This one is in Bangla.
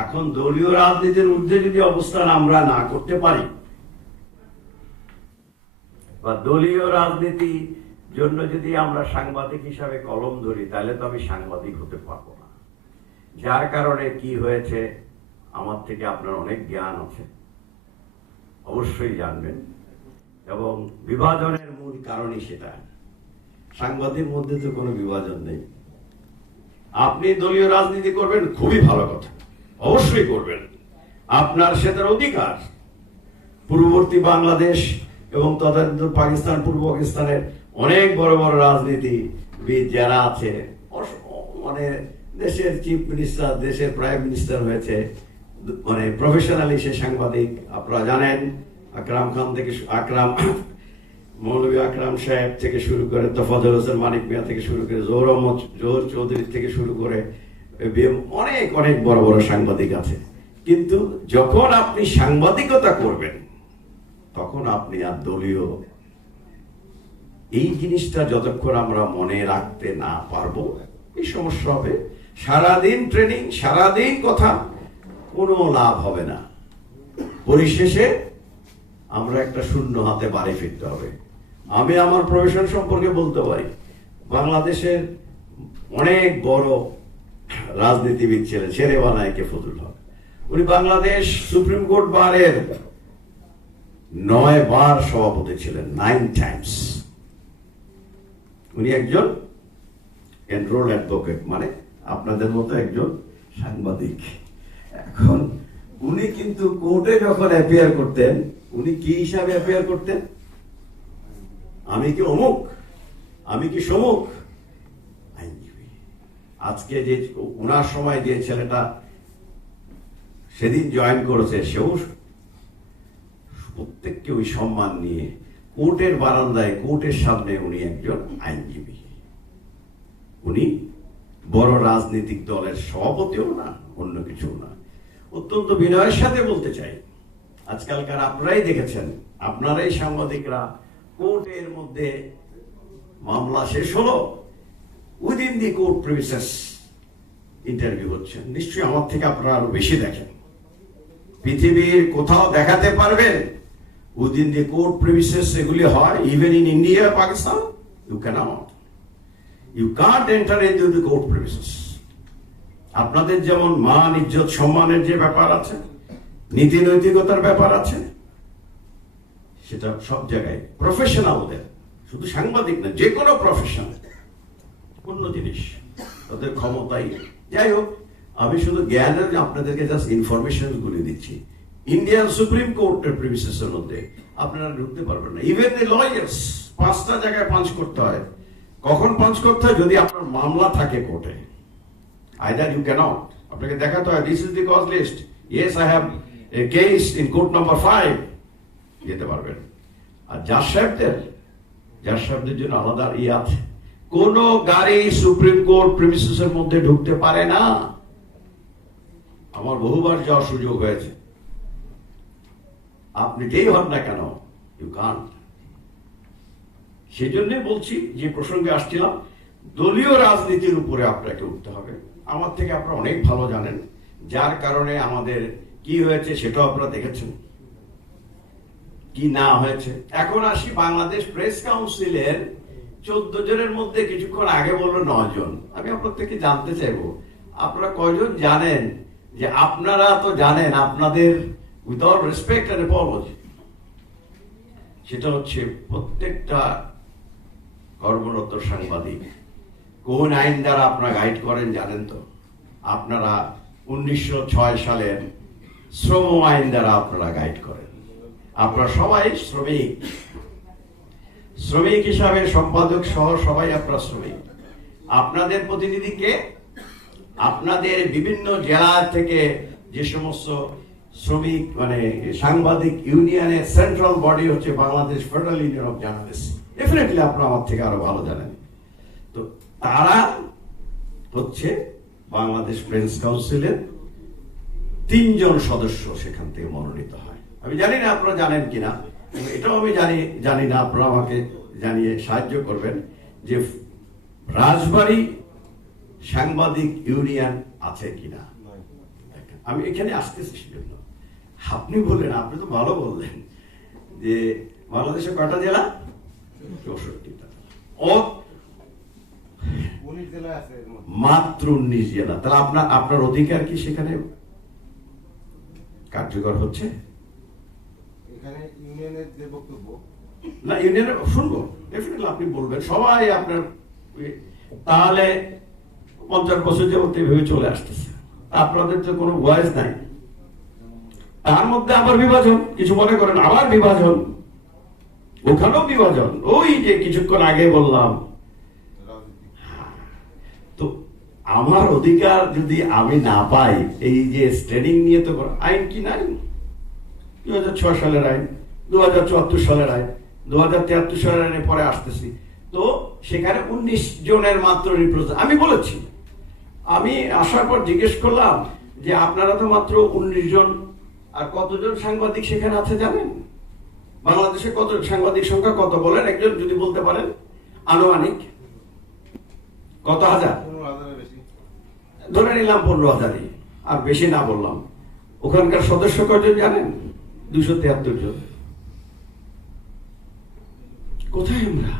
এখন দলীয় রাজনীতির ঊর্ধ্বে যদি অবস্থান আমরা না করতে পারি বা দলীয় রাজনীতি জন্য যদি আমরা সাংবাদিক হিসাবে কলম ধরি, তাহলে তো আমি সাংবাদিক হতে পারবো না। যার কারণে কি হয়েছে, আমার থেকে আপনার অনেক জ্ঞান আছে, অবশ্যই জানবেন, এবং বিভাজনের মূল কারণই সেটা। সাংবাদিক মধ্যে তো কোনো বিভাজন নেই। আপনি দলীয় রাজনীতি করবেন, খুবই ভালো কথা, অবশ্যই করবেন, আপনার সেটার অধিকার। পূর্ববর্তী বাংলাদেশ এবং তদানীন্তন পাকিস্তান, পূর্ব পাকিস্তানের অনেক বড় বড় রাজনীতিবিদ যারা আছে, মানে দেশের চিফ মিনিস্টার, দেশের প্রাইম মিনিস্টার হয়েছে, মানে প্রফেশনালি সে সাংবাদিক। আপনারা জানেন আকরাম খান থেকে, মৌলভী আকরাম সাহেব থেকে শুরু করে, তোফাজ্জল হোসেন মানিক মিয়া থেকে শুরু করে, জোহর চৌধুরী থেকে শুরু করে অনেক অনেক বড় বড় সাংবাদিক আছে। কিন্তু যখন আপনি সাংবাদিকতা করবেন, তখন আপনি আর দলীয় এই জিনিসটা যতক্ষণ আমরা মনে রাখতে না পারবো, এই সমস্যা হবে। সারাদিন ট্রেনিং, সারাদিন কথা, কোনো লাভ হবে না। পরিশেষে আমরা একটা শূন্য হাতে বাড়ি ফিরতে হবে। আমি আমার প্রফেশন সম্পর্কে বলতে পারি, বাংলাদেশের অনেক বড় রাজনীতিবিদ ছিলেন শেরেওয়ানা একে ফজলুল হক। উনি বাংলাদেশ সুপ্রিম কোর্ট বারের 9 বার সভাপতি ছিলেন, 9 টাইমস। উনি একজন এনরোল অ্যাডভোকেট, মানে আপনাদের মতো একজন সাংবাদিক। এখন উনি কিন্তু কোর্টে যখন অ্যাপিয়ার করতেন, উনি কি হিসাবে অ্যাপিয়ার করতেন? আমি কি অমুক, আমি কি সমুক আইনজীবী। আজকে যে উনার সময় যে ছেলেটা সেদিন জয়েন করেছে, সেও প্রত্যেককে ওই সম্মান নিয়ে কোর্টের বারান্দায়, কোর্টের সামনে উনি একজন আইনজীবী। উনি বড় রাজনৈতিক দলের সভাপতিও না, অন্য কিছু না। অত্যন্ত বিনয়ের সাথে বলতে চাই, আজকালকার আপনারাই দেখেছেন, আপনারাই সাংবাদিকরা, কোর্টের মধ্যে মামলা শেষ হলো, within the court premises interview হচ্ছে। নিশ্চয়ই আমার থেকে আপনারা আরো বেশি দেখেন। পৃথিবীর কোথাও দেখাতে পারবেন উইদিন দি কোর্ট প্রিমিসেস এগুলি হয়? Even in India, Pakistan, you cannot, you can't enter into the court premises. আপনাদের যেমন মান, ইজ্জত, সম্মানের যে ব্যাপার আছে, নীতি নৈতিকতার ব্যাপার আছে, সেটা সব জায়গায় প্রফেশনালদের, শুধু সাংবাদিক না, যে কোনো প্রফেশন অন্য জিনিস, তাদের ক্ষমতাই। যাই হোক, আমি শুধু জ্ঞানের আপনাদেরকে জাস্ট ইনফরমেশন গুলি দিচ্ছি। ইন্ডিয়ান সুপ্রিম কোর্টের প্রিমিসেসের মধ্যে আপনারা ঢুকতে পারবেন না। ইভেন দি লয়ার্স 5টা জায়গায় পাঞ্চ করতে হয়। কখন পাঞ্চ করতে হয়? যদি আপনার মামলা থাকে কোর্টে। আইদার ইউ ক্যানট, আপনাকে দেখাতে হয় this is the cause list, yes I have a case in court number 5, যেতে পারবেন। আর জাজ সাহেবদের জন্য আলাদা ইয়ে আছে। কোন গাড়ি সুপ্রিম কোর্ট প্রিমিসেসের মধ্যে ঢুকতে পারে না। আমার বহুবার যাওয়ার সুযোগ হয়েছে। আপনি যেই হন না কেন, ইউ কান্ট। সেই জন্যে বলছি, যে প্রসঙ্গে আসছিলাম, দলীয় রাজনীতির উপরে আপনাকে উঠতে হবে। আমার থেকে আপনারা অনেক ভালো জানেন, যার কারণে আমাদের কি হয়েছে সেটাও আপনারা দেখেছেন, কি না হয়েছে। এখন আসি বাংলাদেশ প্রেস কাউন্সিলের 14 জনের মধ্যে কিছুক্ষণ আগে বললো 9 জন। আমি আপনার থেকে জানতে চাইবো, আপনারা কয়জন জানেন যে, আপনারা তো জানেন, আপনাদের উইদাউট রেসপেক্ট এন্ড অ্যাপোলজি, সেটা হচ্ছে প্রত্যেকটা কর্মরত সাংবাদিক কোন আইন দ্বারা আপনারা গাইড করেন জানেন তো? আপনারা 1906 সালের শ্রম আইন দ্বারা আপনারা গাইড করেন। আপনারা সবাই শ্রমিক হিসাবে, সম্পাদক সহ সবাই আপনারা শ্রমিক। আপনাদের প্রতিনিধিকে আপনাদের বিভিন্ন জেলা থেকে যে সমস্ত শ্রমিক, মানে সাংবাদিক ইউনিয়নের সেন্ট্রাল বডি হচ্ছে Bangladesh federal union of journalist. Definitely আপনারা আমার থেকে আরো ভালো জানেন। তো তারা হচ্ছে বাংলাদেশ প্রেস কাউন্সিলের 3 জন সদস্য সেখান থেকে মনোনীত হয়। আমি জানি না আপনারা জানেন কিনা, এটাও আমি জানি না, আপনারা আমাকে জানিয়ে সাহায্য করবেন যে রাজবাড়ী সাংবাদিক ইউনিয়ন আছে কিনা। দেখেন, আমি এখানে আসতেছি সেজন্য। আপনি বললেন, আপনি তো ভালো বললেন যে বাংলাদেশে কয়টা জেলা? 64টা। মাত্র 19 জেলা। তাহলে আপনার অধিকার কি সেখানে কার্যকর হচ্ছে? এখানে ইউনিয়নের যে বক্তব্য, না ইউনিয়নের শুনবো, ডেফিনেটলি আপনি বলবেন, সবাই আপনার, তাহলে 50 বছর যাবত এভাবে চলে আসতেছে, আপনাদের তো কোনো ভয়েস নাই। তার মধ্যে আবার বিভাজন, কিছু মনে করেন আবার বিভাজন, ওখানেও বিভাজন, ওই যে কিছুক্ষণ আগে বললাম। তো আমার অধিকার যদি আমি না পাই, এই যে ট্রেনিং নিয়ে তো আইন কি নাই? 2006 সালের আইন, 2074 সালের আইন, 2073 সালের আইনে পরে আসতেছি। তো সেখানে 19 জনের মাত্র রিপ্রেজেন্ট। আমি বলেছি, আমি আসার পর জিজ্ঞেস করলাম যে আপনারা তো মাত্র 19 জন, আর কতজন সাংবাদিক সেখানে আছে জানেন? বাংলাদেশে কত সাংবাদিক সংখ্যা কত বলেন একজন যদি বলতে পারেন? আনুমানিক কত হাজার? 15,000-এর বেশি। ধরে নিলাম 15,000-ই, আর বেশি না বললাম। ওখানকার সদস্য কয়জন জানেন? 273 জন। কোথায় আমরা?